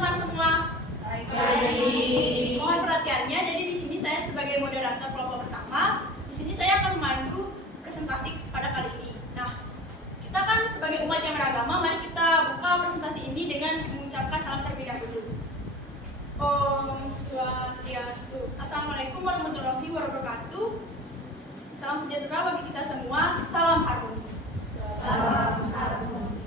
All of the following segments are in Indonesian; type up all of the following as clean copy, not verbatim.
teman-teman semua? Baik. Mohon perhatiannya. Jadi di sini saya sebagai moderator kelompok pertama. Di sini saya akan memandu presentasi pada kali ini. Nah, kita kan sebagai umat yang beragama, mari kita buka presentasi ini dengan mengucapkan salam terlebih dahulu. Om Swastiastu. Assalamualaikum warahmatullahi wabarakatuh. Salam sejahtera bagi kita semua. Salam harmoni. Salam harmoni.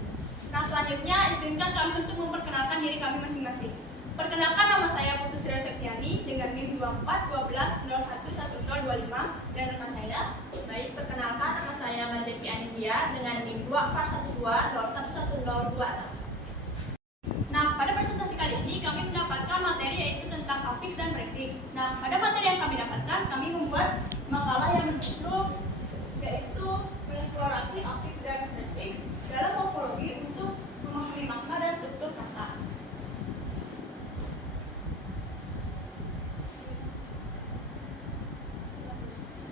Nah, selanjutnya izinkan kami untuk memperkenalkan diri kami masing-masing. Perkenalkan, nama saya Putu Sri Septiani dengan NIM 2412011025 dan rekan saya. Baik, perkenalkan nama saya Madevi Anindya dengan NIM 2412011026. Nah, pada presentasi kali ini kami mendapatkan materi yaitu tentang afiks dan prefiks. Nah, pada materi yang kami dapatkan, kami membuat makalah yang berjudul yaitu mengeksplorasi afiks dan prefiks dalam morfologi untuk memahami makna dan struktur kata.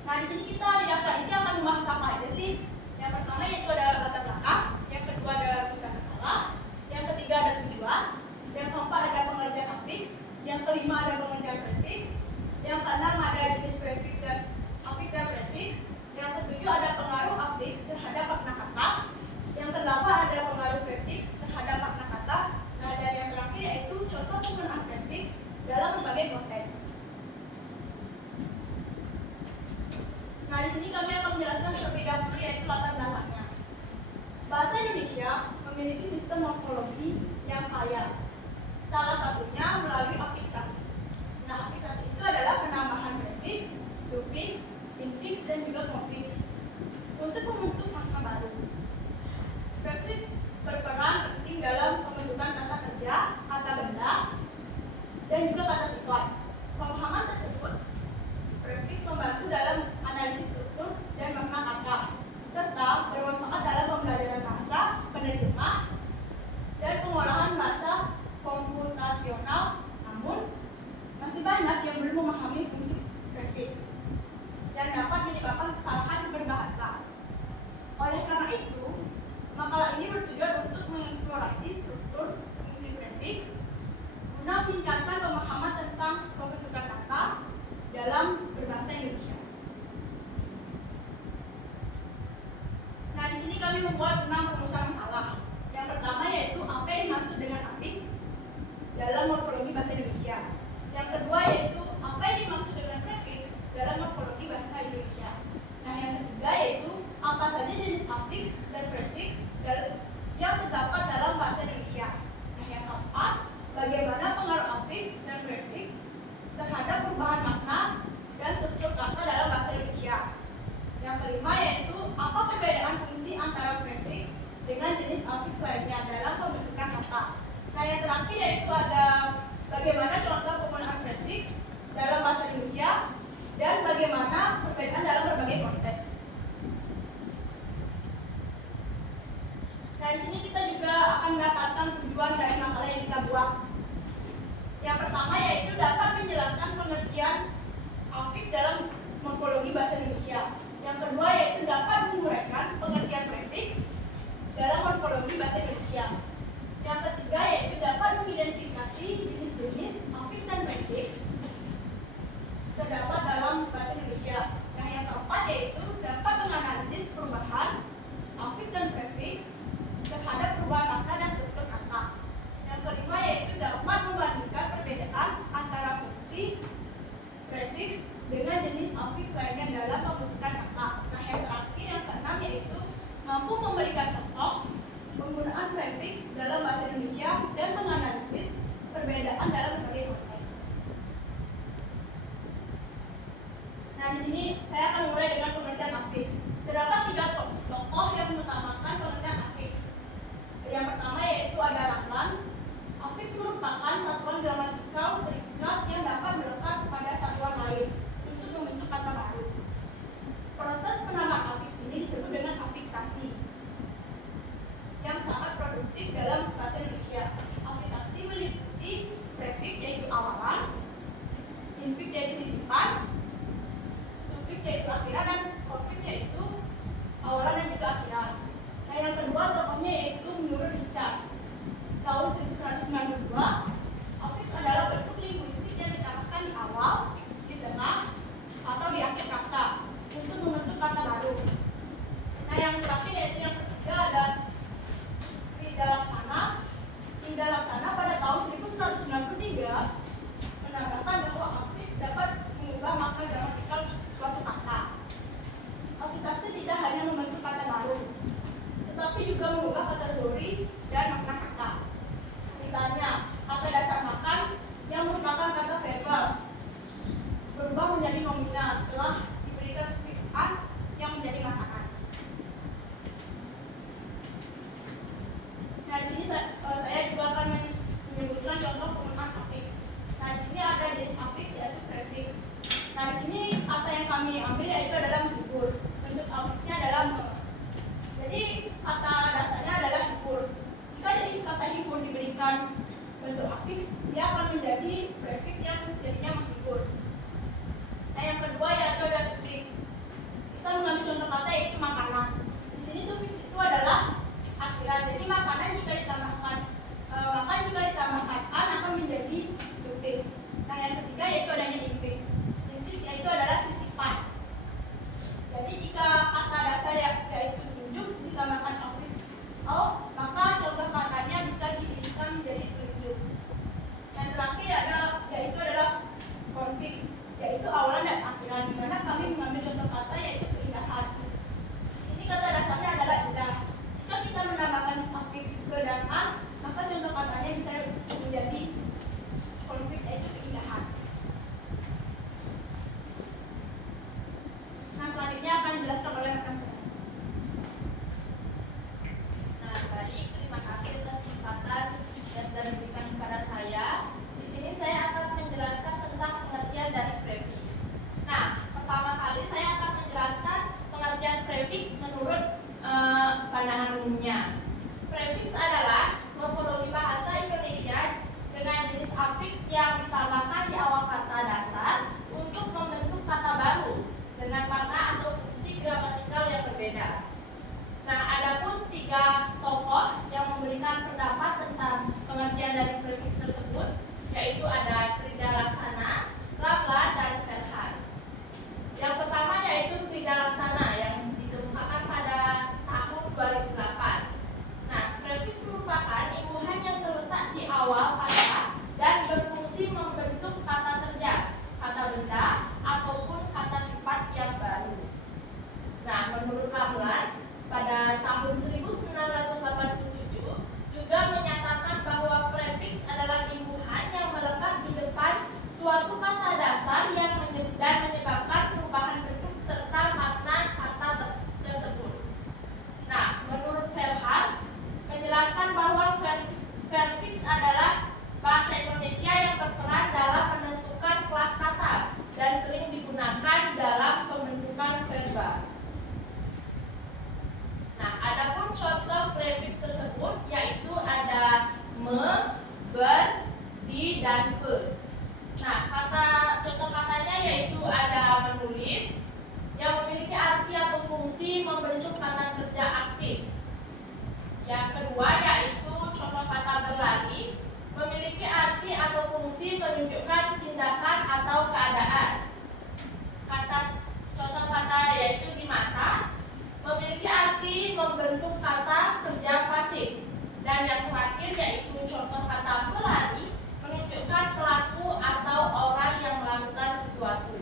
Nah, di sini kita di daftar isi akan membahas apa aja sih? Yang pertama yaitu adalah latar belakang, yang kedua adalah rujukan masalah, yang ketiga ada tujuan, yang keempat ada pengertian afiks, yang kelima ada pengertian prefiks, yang keenam ada jenis prefiks dan afiks dan prefiks, yang ketujuh ada pengaruh afiks terhadap makna kata, yang kedelapan ada pengaruh prefiks terhadap makna kata. Nah, dan yang terakhir yaitu contoh penggunaan prefiks dalam berbagai konteks. Nah, di sini kami akan menjelaskan terlebih dahulu yaitu latar belakangnya. Bahasa Indonesia memiliki sistem morfologi yang kaya. Salah satunya melalui afiksasi. Nah, afiksasi itu adalah penambahan prefiks, sufiks, infiks, dan juga konfiks untuk membentuk makna baru. Prefiks berperan penting dalam pembentukan kata kerja, kata benda, dan juga kata sifat. Pemahaman tersebut, prefiks membantu dalam analisis struktur dan makna kata, serta bermanfaat dalam pembelajaran bahasa, penerjemah, dan pengolahan bahasa komputasional. Namun, masih banyak yang belum memahami fungsi prefiks dan dapat menyebabkan kesalahan berbahasa. Oleh karena itu, makalah ini bertujuan untuk mengeksplorasi struktur fungsi prefiks guna meningkatkan pemahaman tentang pembentukan kata dalam berbahasa Indonesia. Nah, di sini kami membuat 6 rumusan masalah. Yang pertama yaitu apa yang dimaksud dengan afiks dalam morfologi bahasa Indonesia. Yang kedua yaitu apa yang dimaksud dengan prefiks dalam morfologi bahasa Indonesia. Nah, yang ketiga yaitu apa saja jenis afiks dan prefiks yang terdapat dalam bahasa Indonesia. Nah, yang keempat, bagaimana pengaruh afiks dan prefiks terhadap perubahan makna dan struktur kata dalam bahasa Indonesia. Yang kelima yaitu apa perbedaan fungsi antara prefiks dengan jenis afiks lainnya dalam pembentukan kata. Nah, yang terakhir yaitu ada bagaimana contoh penggunaan prefiks dalam bahasa Indonesia dan bagaimana perbedaan dalam berbagai konteks. Nah, di sini kita juga akan mendapatkan tujuan dari makalah yang kita buat. Yang pertama yaitu dapat menjelaskan pengertian afiks dalam morfologi bahasa Indonesia. Yang kedua yaitu dapat menguraikan pengertian prefiks dalam morfologi bahasa Indonesia. Yang ketiga yaitu dapat mengidentifikasi jenis-jenis afiks dan prefiks terdapat dalam bahasa Indonesia. Nah, yang keempat yaitu dapat menganalisis perubahan afiks dan prefiks terhadap perubahan makna dan struktur kata. Yang kelima yaitu dapat membandingkan perbedaan antara fungsi prefiks dengan jenis afiks lainnya dalam pembentukan kata. Nah, yang terakhir yang keenam yaitu mampu memberikan contoh penggunaan prefiks dalam bahasa Indonesia dan menganalisis perbedaan dalam berbagai konteks. Nah, di sini saya akan mulai dengan pengertian afiks. Terdapat 3 tokoh yang mengutamakan pengertian afiks. Yang pertama yaitu ada Rahlan. Afiks merupakan satuan gramatikal terikat yang dapat melekat pada satuan lain untuk membentuk kata baru. Proses penamaan afiks ini disebut dengan afiksasi yang sangat produktif dalam bahasa Indonesia. Afiksasi meliputi prefiks yaitu awalan, infiks yaitu sisipan, sufiks yaitu akhiran, dan konfiks yaitu awalan dan juga akhiran. Nah, yang kedua tokohnya yaitu menurut Richard tahun 1992 memberikan bentuk afiks, dia akan menjadi prefiks yang jadinya menghibur. Nah, yang kedua yaitu ada sufiks. Kita mengambil contoh kata yaitu makanan. Di sini sufiks itu adalah akhiran. Jadi makanan jika ditambahkan makan jika ditambahkan an akan menjadi sufiks. Nah, yang ketiga yaitu adanya infiks. Infiks yaitu adalah sisipan. Jadi jika kata dasar yaitu tunjuk ditambahkan afiks maka contoh katanya bisa diisikan menjadi tunjuk. Yang terakhir yaitu adalah konfiks, yaitu awalan dan akhiran, di mana kami mengambil contoh kata yaitu keindahan. Di sini kata dasarnya adalah indah. Jika kita menambahkan afiks ke dan an, maka contoh katanya bisa menjadi konfiks yaitu keindahan. Nah, selanjutnya akan dijelaskan oleh rekan saya. Nah, baik, terima kasih atas kesempatan yang sudah diberikan kepada saya. Di sini saya akan menjelaskan tentang pengertian dari prefiks. Nah, pertama kali saya akan menjelaskan pengertian prefiks menurut pandangan umumnya. Prefiks adalah morfologi bahasa Indonesia dengan jenis afiks yang ditambahkan di awal kata dasar untuk membentuk kata baru dengan makna atau fungsi gramatikal yang berbeda. Nah, adapun 3 tokoh yang memberikan pendapat tentang pengertian dari prefiks tersebut, yaitu ada Krida Laksana, Ramlan, dan Ferhan. Yang pertama yaitu Krida Laksana yang dikemukakan pada tahun 2008. Nah, prefiks merupakan imbuhan yang terletak di awal kata dan berfungsi membentuk kata kerja, kata benda, ataupun kata sifat yang baru. Nah, menurut Ramlan, pada tahun 1987 juga menyatakan bahwa prefiks adalah imbuhan yang melekat di depan suatu kata dasar yang menyebabkan perubahan bentuk serta makna kata tersebut. Nah, menurut Ferhan, menjelaskan bahwa prefiks adalah bahasa Indonesia yang berperan dalam menentukan kelas kata dan sering digunakan dalam pembentukan verba. Nah, adapun contoh prefiks tersebut yaitu ada me, ber, di, dan pe. Nah, contoh katanya yaitu ada menulis yang memiliki arti atau fungsi membentuk kata kerja aktif. Yang kedua yaitu contoh kata berlari memiliki arti atau fungsi menunjukkan tindakan atau keadaan. Contoh kata yaitu dimasak memiliki arti membentuk kata kerja pasif. Dan yang terakhir yaitu contoh kata pelari menunjukkan pelaku atau orang yang melakukan sesuatu.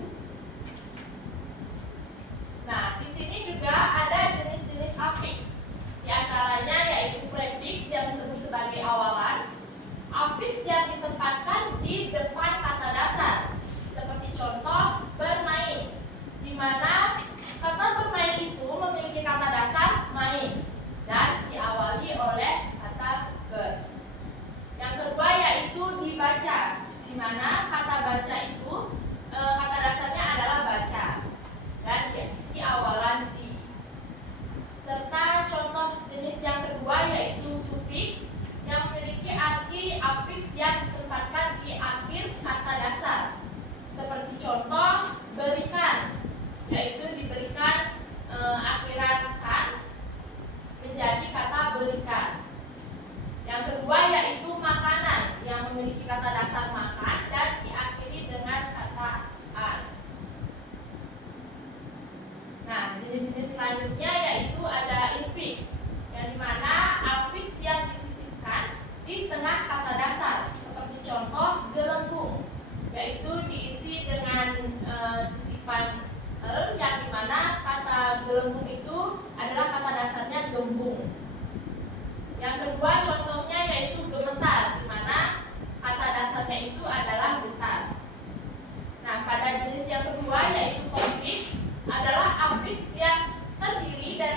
Nah, di sini juga ada jenis-jenis afiks. Di antaranya yaitu prefiks yang disebut sebagai awalan, afiks yang ditempatkan di depan kata dasar. Seperti contoh bermain, di mana kata bermain itu memiliki kata dasar main dan diawali oleh kata ber. Yang kedua yaitu dibaca, di mana kata baca itu kata dasarnya adalah baca dan diisi awalan di. Serta contoh jenis yang kedua yaitu sufiks yang memiliki arti afiks yang ditempatkan di akhir kata dasar. Seperti contoh berikan, yaitu diberikan akhiran kan menjadi kata berikan. Yang kedua yaitu makanan yang memiliki kata dasar makan dan diakhiri dengan kata an. Nah, jenis-jenis selanjutnya yaitu ada infiks, yang dimana afiks yang disisipkan di tengah kata dasar. Seperti contoh gelembung, yaitu diisi dengan sisipan yang dimana kata gelembung itu adalah kata dasarnya gembung. Yang kedua contohnya yaitu gemetar, di mana kata dasarnya itu adalah getar. Nah, pada jenis yang kedua yaitu konfiks adalah afiks yang terdiri dari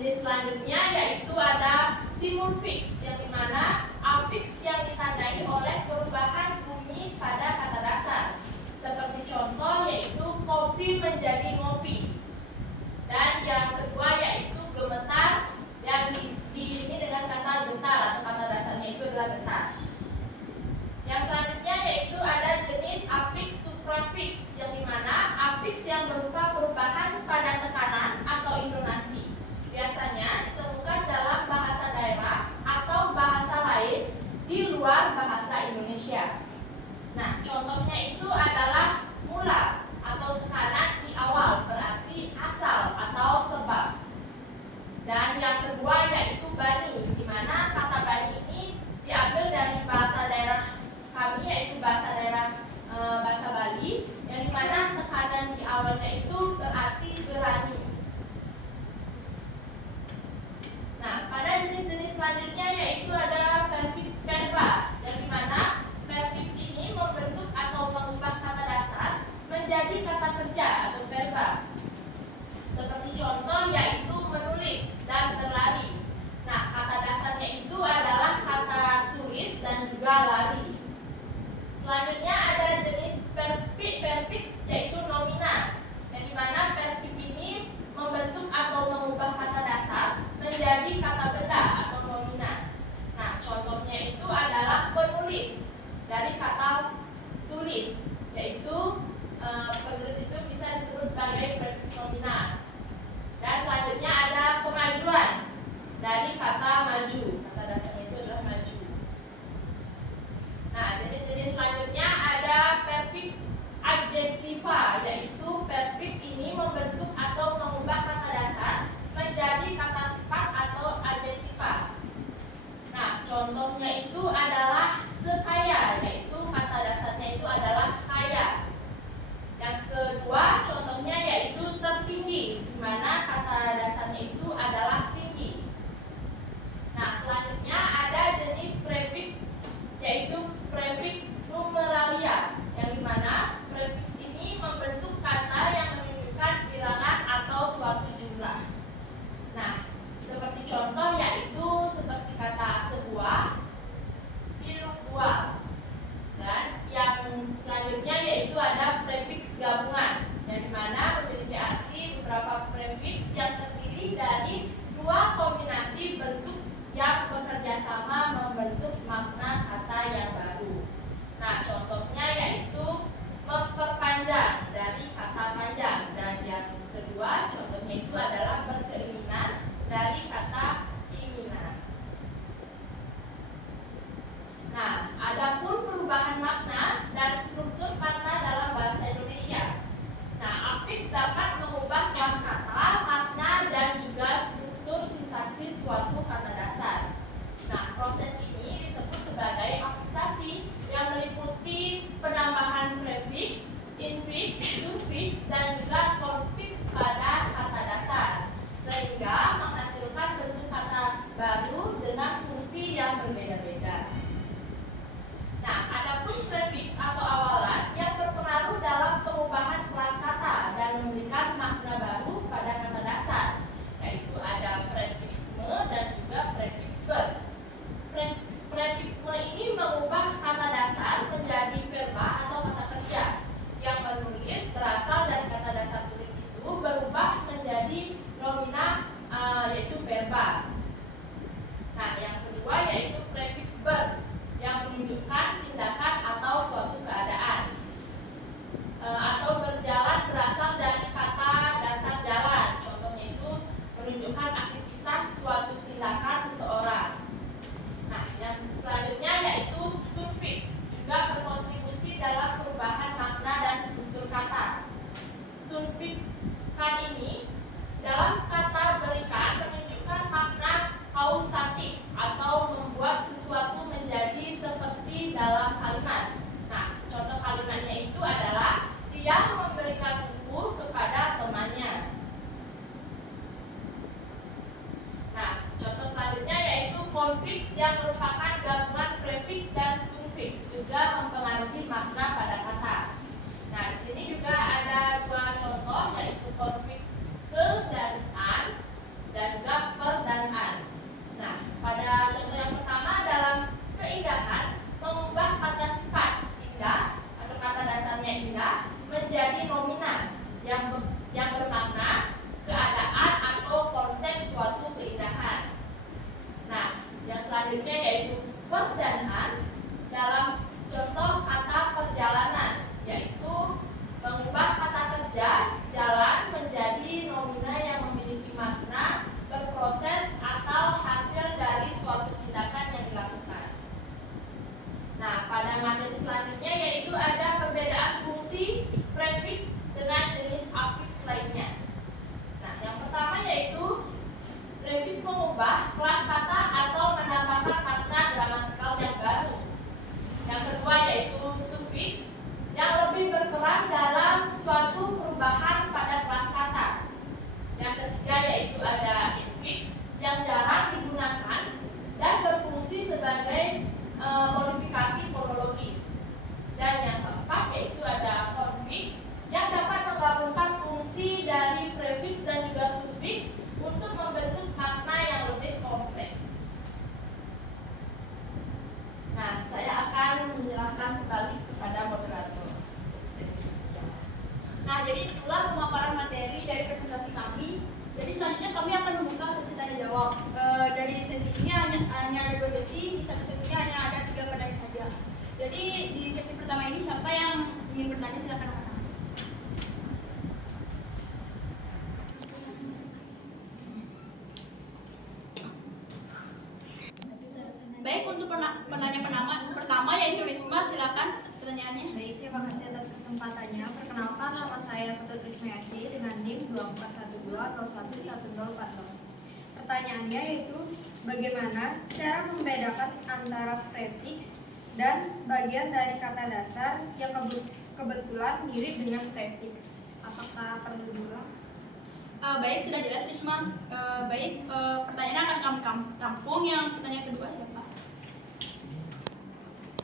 jenis selanjutnya yaitu ada simulfiks, yang dimana afiks yang ditandai oleh perubahan bunyi pada kata dasar. Seperti contoh yaitu kopi menjadi ngopi. Dan yang kedua yaitu gemetar yang diiringi dengan kata getar atau kata dasarnya itu adalah getar. Yang selanjutnya yaitu ada jenis afiks suprafiks, yang dimana afiks yang berupa perubahan pada tekanan atau intonasi. Biasanya ditemukan dalam bahasa daerah atau bahasa lain di luar bahasa Indonesia. Nah, contohnya itu adalah mula atau tekanan di awal, berarti asal atau sebab. Dan yang kedua yaitu bani, di mana kata bani ini diambil dari bahasa daerah kami, yaitu bahasa daerah bahasa Bali, yang dimana tekanan di awalnya itu berarti berani. Nah, pada jenis-jenis selanjutnya yaitu ada prefiks verba, yang dimana prefiks ini membentuk atau mengubah kata dasar menjadi kata kerja atau verba. Seperti contoh yaitu menulis dan berlari. Nah, kata dasarnya itu adalah kata tulis dan juga lari. Selanjutnya ada jenis perfiks yaitu nomina, yang dimana perfiks ini membentuk atau mengubah kata dasar menjadi kata benda atau nomina. Nah, contohnya itu adalah penulis dari kata tulis, yaitu penulis itu bisa disebut sebagai prefiks nomina. Dan selanjutnya ada kemajuan dari kata maju, kata dasarnya itu adalah maju. Nah, jenis-jenis selanjutnya ada prefiks adjektiva, yaitu prefiks ini membentuk atau mengubah kata dasar menjadi kata sifat atau adjektiva. Nah, contohnya itu adalah sekaya, yaitu kata dasarnya itu adalah kaya. Yang kedua contohnya yaitu tertinggi, di mana kata dasarnya itu adalah tinggi. Nah, selanjutnya ada jenis prefiks yaitu prefiks numeralia, yang dimana prefiks ini membentuk kata yang menunjukkan bilangan atau suatu jumlah. Nah, seperti contoh yaitu seperti kata sebuah, bilingual. Dan yang selanjutnya yaitu ada prefiks gabungan, yang dimana memiliki arti beberapa prefiks yang terdiri dari dua kombinasi bentuk yang bekerja sama membentuk makna kata yang baru. Nah, contohnya yaitu memperpanjang dari kata panjang, dan yang kedua contohnya itu adalah berkeinginan dari kata inginan. Nah, adapun perubahan makna dan struktur kata dalam bahasa Indonesia. Nah, afiks dapat mengubah kelas kata, makna, dan juga struktur sintaksis suatu kata dasar. Nah, proses ini disebut sebagai afiksasi, yang meliputi penambahan prefiks, infiks, sufiks, dan juga konfiks pada kata dasar, sehingga menghasilkan bentuk kata baru dengan fungsi yang berbeda-beda. Nah, adapun prefiks atau awalan yang berpengaruh dalam pengubahan kelas kata dan memberikan makna baru pada kata dasar, yaitu ada prefiksme dan juga prefiks ber. Prefiksme ini mengubah kata dasar menjadi verba atau kata kerja. Yang menulis berasal dari kata dasar tulis itu berubah menjadi nomina, yaitu verba. Nah, yang kedua yaitu prefiks ber, yang menunjukkan tindakan atau suatu keadaan. Atau berjalan berasal dari kata dasar jalan. Contohnya itu menunjukkan aktivitas suatu tindakan seseorang. Nah, yang selanjutnya yaitu sufiks, juga berkontribusi dalam perubahan makna dan struktur kata. Sufiks ini dalam kata berikan menunjukkan makna kausatif atau membuat sesuatu menjadi seperti dalam kalimat. Nah, contoh kalimatnya itu adalah dia memberikan buku kepada temannya. Nah, contoh selanjutnya yaitu konfiks, yang merupakan gabungan prefiks dan sufiks, juga mempengaruhi makna pada kata. Nah, di sini juga ada dua contoh yaitu konfiks ke dan an, dan juga sufiks yang jarang digunakan dan berfungsi sebagai modifikasi fonologis. Dan yang keempat yaitu ada konfiks yang dapat menggabungkan fungsi dari prefiks dan juga sufiks untuk membentuk makna yang lebih kompleks. Nah, saya akan menyerahkan kembali kepada moderator sesi pertama. Nah, jadi itulah pemaparan materi dari presentasi kami. Jadi selanjutnya kami akan membuka sesi tanya jawab. Dari sesi ini hanya ada 2 sesi, di satu sesinya hanya ada 3 penanya saja. Jadi di sesi pertama ini siapa yang ingin bertanya silakan angkat tangan. Baik, untuk penanya pertama yaitu Risma, silakan pertanyaannya. Baik, terima kasih atas kesempatannya. Perkenalkan, nama saya Putut Rismayasi dengan NIM 2412011040. Pertanyaannya yaitu bagaimana cara membedakan antara prefiks dan bagian dari kata dasar yang kebetulan mirip dengan prefiks. Apakah perlu diulang? Baik, sudah jelas Risma. Pertanyaan akan kami tampung. Yang pertanyaan kedua siapa?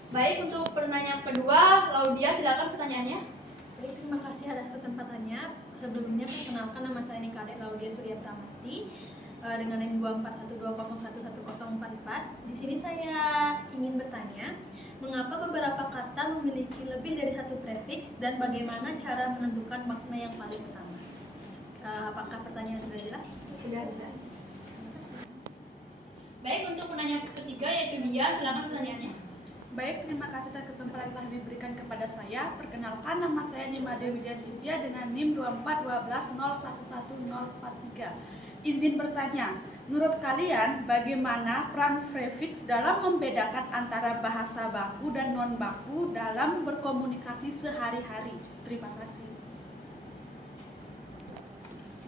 Baik, untuk pertanyaan kedua, Laudia, silakan pertanyaannya. Baik, terima kasih atas kesempatannya. Sebelumnya perkenalkan, nama saya Nikade Laudia Surya Pramasti dengan NIM 2412011044. Di sini saya ingin bertanya, mengapa beberapa kata memiliki lebih dari satu prefiks dan bagaimana cara menentukan makna yang paling utama? Apakah pertanyaan sudah jelas? Sudah bisa. Baik, untuk penanya ketiga yaitu Dian, silakan pertanyaannya. Baik, terima kasih atas kesempatan yang telah diberikan kepada saya. Perkenalkan, nama saya Nimade Widya Divya dengan NIM 2412011043. Izin bertanya, menurut kalian bagaimana peran prefiks dalam membedakan antara bahasa baku dan non baku dalam berkomunikasi sehari-hari? Terima kasih.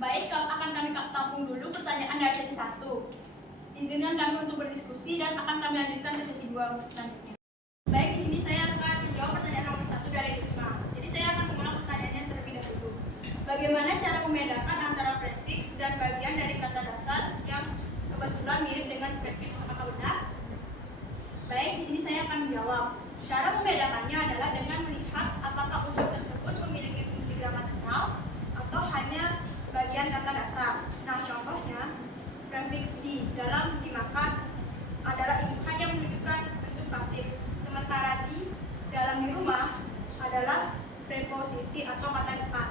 Baik, akan kami tampung dulu pertanyaan dari sesi 1. Izinkan kami untuk berdiskusi dan akan kami lanjutkan ke sesi 2 selanjutnya. Baik, di sini saya akan menjawab pertanyaan nomor 1 dari Risma. Jadi saya akan mengulang pertanyaannya terlebih dahulu. Bagaimana cara membedakan antara prefiks dan bagian dari kata dasar yang kebetulan mirip dengan prefiks? Apakah benar? Baik, di sini saya akan menjawab. Cara membedakannya adalah dengan melihat apakah unsur tersebut memiliki fungsi gramatikal atau hanya bagian kata dasar. Nah, contohnya prefiks di dalam dimakan adalah hanya menunjukkan bentuk pasif, sementara di dalam di rumah adalah preposisi atau kata depan.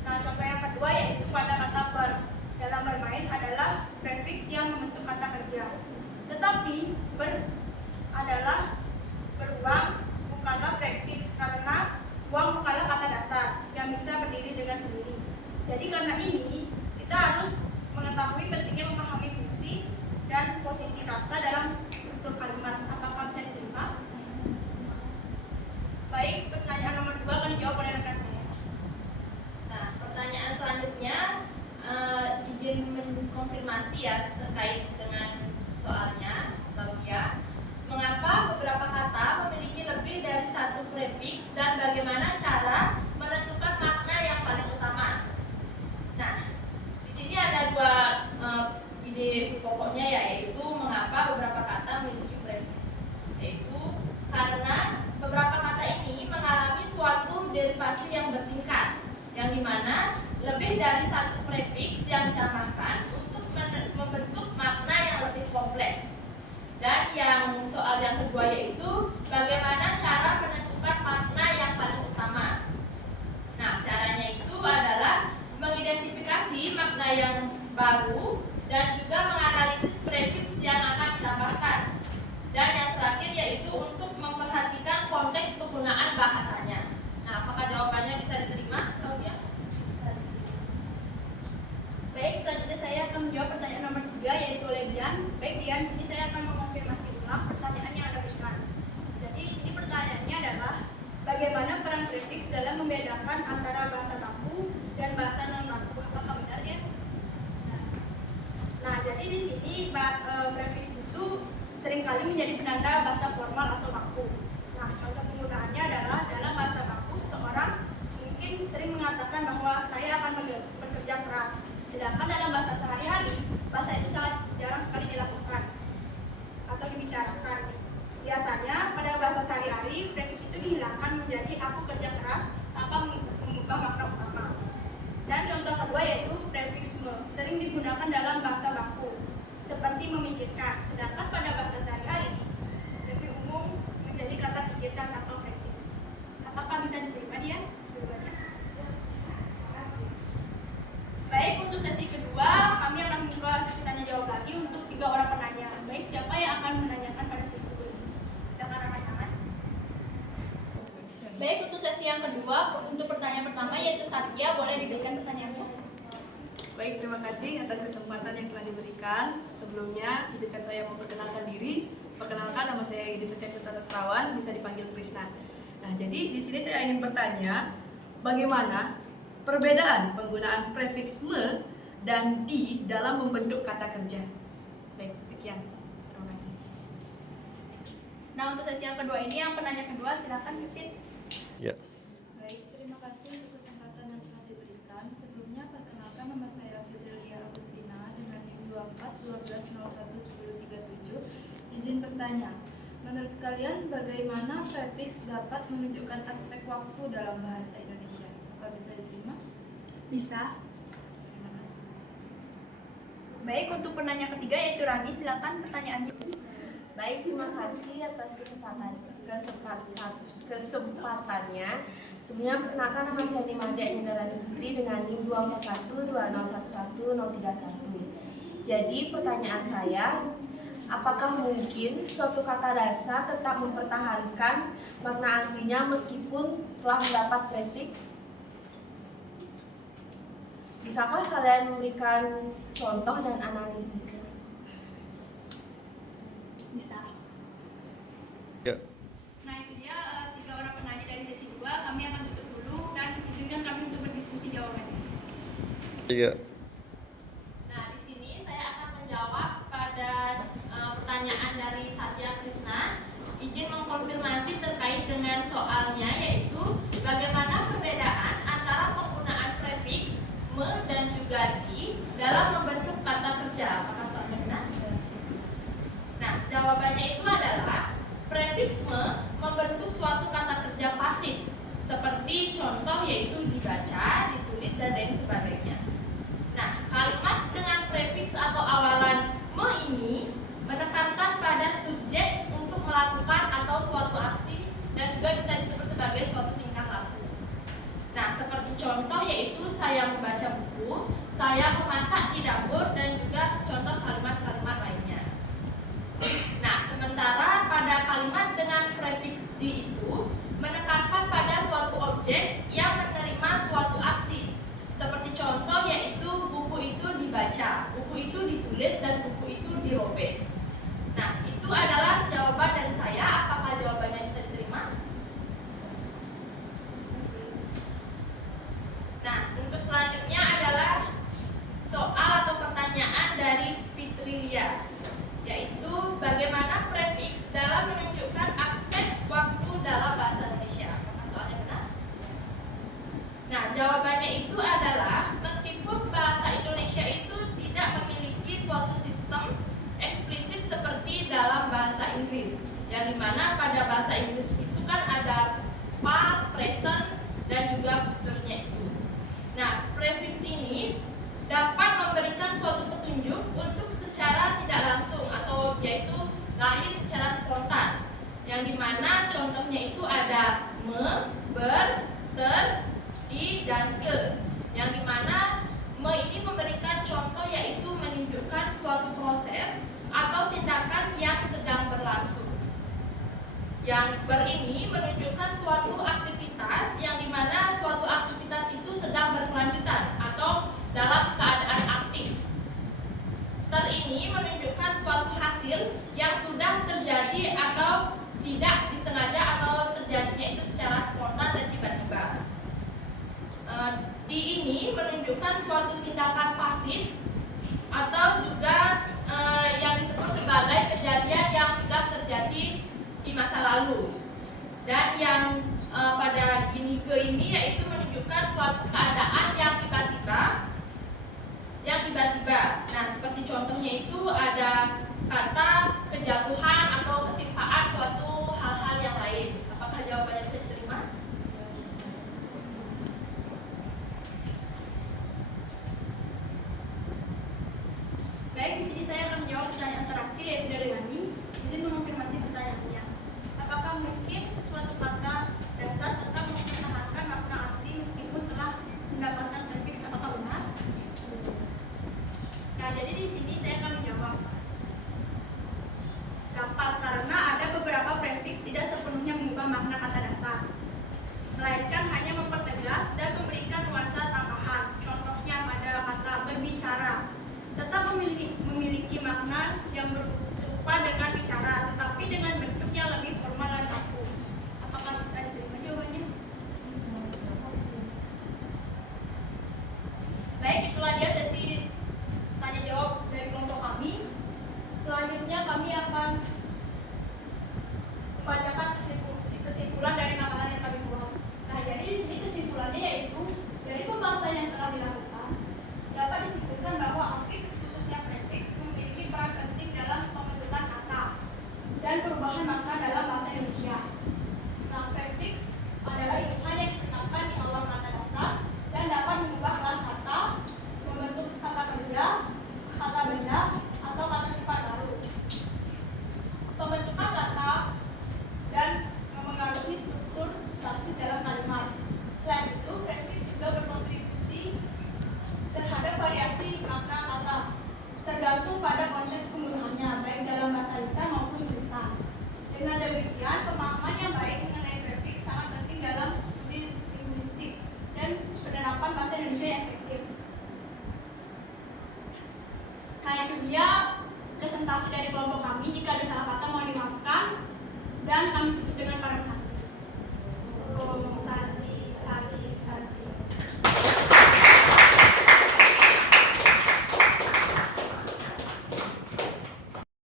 Nah, contoh yang kedua yaitu pada kata ber dalam bermain adalah prefiks yang membentuk kata kerja. Tetapi ber adalah beruang bukanlah prefiks karena uang bukanlah kata dasar yang bisa berdiri dengan sendiri. Jadi karena ini kita harus mengetahui pentingnya memahami fungsi dan posisi kata dalam struktur kalimat. Apakah bisa diterima? Baik, pertanyaan nomor 2 akan dijawab oleh rekan saya. Nah, pertanyaan selanjutnya izin mengkonfirmasi ya terkait dengan soalnya, Laudia. Mengapa beberapa kata memiliki lebih dari satu prefiks dan bagaimana cara menentukan makna yang paling utama? Nah, di sini ada 2 ide pokoknya, yaitu mengapa beberapa kata memiliki prefiks. Yaitu karena beberapa kata ini mengalami suatu derivasi yang bertingkat, yang dimana lebih dari satu prefiks yang ditambahkan untuk membentuk makna yang lebih kompleks. Dan yang soal yang kedua yaitu bagaimana cara menentukan makna yang paling utama. Nah, caranya itu adalah mengidentifikasi makna yang baru dan juga menganalisis prefiks yang akan ditambahkan. Dan yang terakhir yaitu untuk memperhatikan konteks penggunaan bahasanya. Nah, apakah jawabannya bisa diterima, Claudia? Bisa. Baik, selanjutnya saya akan menjawab pertanyaan nomor 3 yaitu oleh Dian. Baik, Dian, sini saya akan mengonfirmasi ulang pertanyaan yang Anda berikan. Jadi di sini pertanyaannya adalah bagaimana peran prefiks dalam membedakan antara bahasa baku dan bahasa non baku? Apakah benar ya? Nah, jadi di sini prefiks itu seringkali menjadi penanda bahasa formal atau baku. Nah, contoh penggunaannya adalah dalam bahasa baku seseorang mungkin sering mengatakan bahwa saya akan bekerja keras. Sedangkan dalam bahasa sehari-hari, sering digunakan dalam bahasa baku, seperti memikirkan, sedangkan pada bahasa sehari-hari lebih umum menjadi kata pikirkan atau prefix. Apakah bisa diterima dia? Jawabannya bisa. Baik, untuk sesi kedua kami akan membuka sesi tanya jawab lagi untuk 3 orang penanya. Baik, siapa yang akan menanyakan pada sesi kedua ini? Silakan angkat tangan. Baik, untuk sesi yang kedua, untuk pertanyaan pertama yaitu Satya, boleh diberikan pertanyaannya. Baik, terima kasih atas kesempatan yang telah diberikan. Sebelumnya, izinkan saya memperkenalkan diri. Perkenalkan, nama saya Yudi Setia Putra Serawan, bisa dipanggil Krisna. Nah, jadi di sini saya ingin bertanya, bagaimana perbedaan penggunaan prefix me dan di dalam membentuk kata kerja? Baik, sekian. Terima kasih. Nah, untuk sesi yang kedua ini, yang penanya kedua, silakan Yustin. Ya. Baik, terima kasih untuk kesempatan yang telah diberikan. Sebelumnya, perkenalkan nama saya Fidelia Agustina dengan NIM 2412011037. Izin bertanya, menurut kalian bagaimana prefix dapat menunjukkan aspek waktu dalam bahasa Indonesia? Apa bisa diterima? Bisa. Terima kasih. Baik, untuk penanya ketiga yaitu Rani, silakan pertanyaannya. Baik, terima kasih atas kesempatannya. Sebelumnya perkenalkan nama saya Nimade Indarani Putri dengan NIM 24120111031. Jadi pertanyaan saya, apakah mungkin suatu kata dasar tetap mempertahankan makna aslinya meskipun telah mendapat prefix? Bisakah kalian memberikan contoh dan analisisnya? Bisa. Ya. Nah, itu dia 3 orang penanya dari sesi 2. Kami akan tutup dulu dan izinkan kami untuk berdiskusi jawabannya. Iya. Nah, di sini saya akan menjawab pada pertanyaan dari Satya Krisna. Izin mengkonfirmasi terkait dengan soalnya, yaitu bagaimana perbedaan antara penggunaan prefix me dan juga di dalam membentuk kata kerja. Apakah soalnya benar? Nah, jawabannya itu adalah prefix me membentuk suatu kata kerja pasif, seperti contoh yaitu dibaca, ditulis, dan lain sebagainya. Nah, kalimat dengan prefix atau awalan me ini menekankan pada subjek untuk melakukan atau suatu aksi dan juga bisa disebut sebagai suatu tingkah laku. Nah, seperti contoh yaitu saya membaca buku, saya memasak di dapur, dan juga contoh kalimat-kalimat lainnya. Nah, sementara pada kalimat dengan prefix di itu menekankan pada suatu objek yang menerima suatu aksi. Seperti contoh yaitu buku itu dibaca, buku itu ditulis, dan buku itu dirobek. Nah, itu adalah jawaban dari saya. Apakah jawabannya bisa diterima? Nah, untuk selanjutnya adalah soal atau pertanyaan dari Fitrilia, yaitu bagaimana prefix dalam menunjukkan aspek waktu dalam bahasa Indonesia. Apakah soalnya benar? Nah, jawabannya itu adalah meskipun bahasa Indonesia itu tidak memiliki suatu sistem eksplisit seperti dalam bahasa Inggris, yang dimana pada bahasa Inggris itu kan ada past, present, dan juga future-nya itu. Nah, prefix ini dapat memberikan suatu petunjuk untuk secara tidak langsung atau yaitu lahir secara spontan, yang dimana contohnya itu ada me, ber, ter, di, dan ke, yang dimana me ini memberikan contoh yaitu menunjukkan suatu proses atau tindakan yang sedang berlangsung. Yang ber ini menunjukkan suatu aktivitas yang dimana suatu aktivitas itu sedang berkelanjutan atau dalam keadaan aktif. Ter ini menunjukkan suatu hasil yang sudah terjadi atau tidak disengaja atau terjadinya itu secara spontan dan tiba-tiba. Di ini menunjukkan suatu tindakan pasif atau juga yang disebut sebagai kejadian yang sudah terjadi di masa lalu. Dan yang pada gini ke ini yaitu menunjukkan suatu keadaan yang tiba-tiba. Nah, seperti contohnya itu ada kata kejatuhan atau ketimpaan suatu hal-hal yang lain. Apakah jawabannya bisa diterima? terakhir yaitu dari Hani, izin mengonfirmasi pertanyaannya. Apakah mungkin suatu kata dasar tetap mempertahankan makna asli meskipun telah mendapatkan prefix? Apakah benar? Nah, jadi di sini saya akan menjawab. Dapat, karena ada beberapa prefix tidak sepenuhnya mengubah makna kata dasar, melainkan hanya mempertegas dan memberikan nuansa tambahan. Contohnya pada kata berbicara, tetap memiliki makna yang serupa dengan bicara, tetapi dengan bentuk yang lebih formal dan kaku. Apakah bisa diterima jawabannya? Baik, itulah dia sesi tanya jawab dari kelompok kami. Selanjutnya kami akan membacakan kesimpulan dari makalah yang kami buat. Nah, jadi di sini kesimpulannya yaitu dari pembahasan yang telah dilakukan dapat disimpulkan bahwa afiks khususnya prefix memiliki peran penting dalam pembentukan kata dan perubahan makna dalam bahasa Indonesia. Nah, prefix adalah ilmuwan yang ditetapkan di awal kata dasar dan dapat mengubah kelas kata, membentuk kata kerja, kata benda, atau kata sifat baru. Pembentukan kata dan memengaruhi struktur substansi dalam kalimat. Selain itu, prefix juga berkontribusi terhadap variasi makna kata, tergantung pada konteks penggunaannya, baik dalam bahasa lisan maupun tulisan. Dengan demikian, pemahaman yang baik mengenai prefix sangat penting dalam studi linguistik dan penerapan bahasa Indonesia yang efektif. Nah, itu dia presentasi dari kelompok kami. Jika ada salah kata, mohon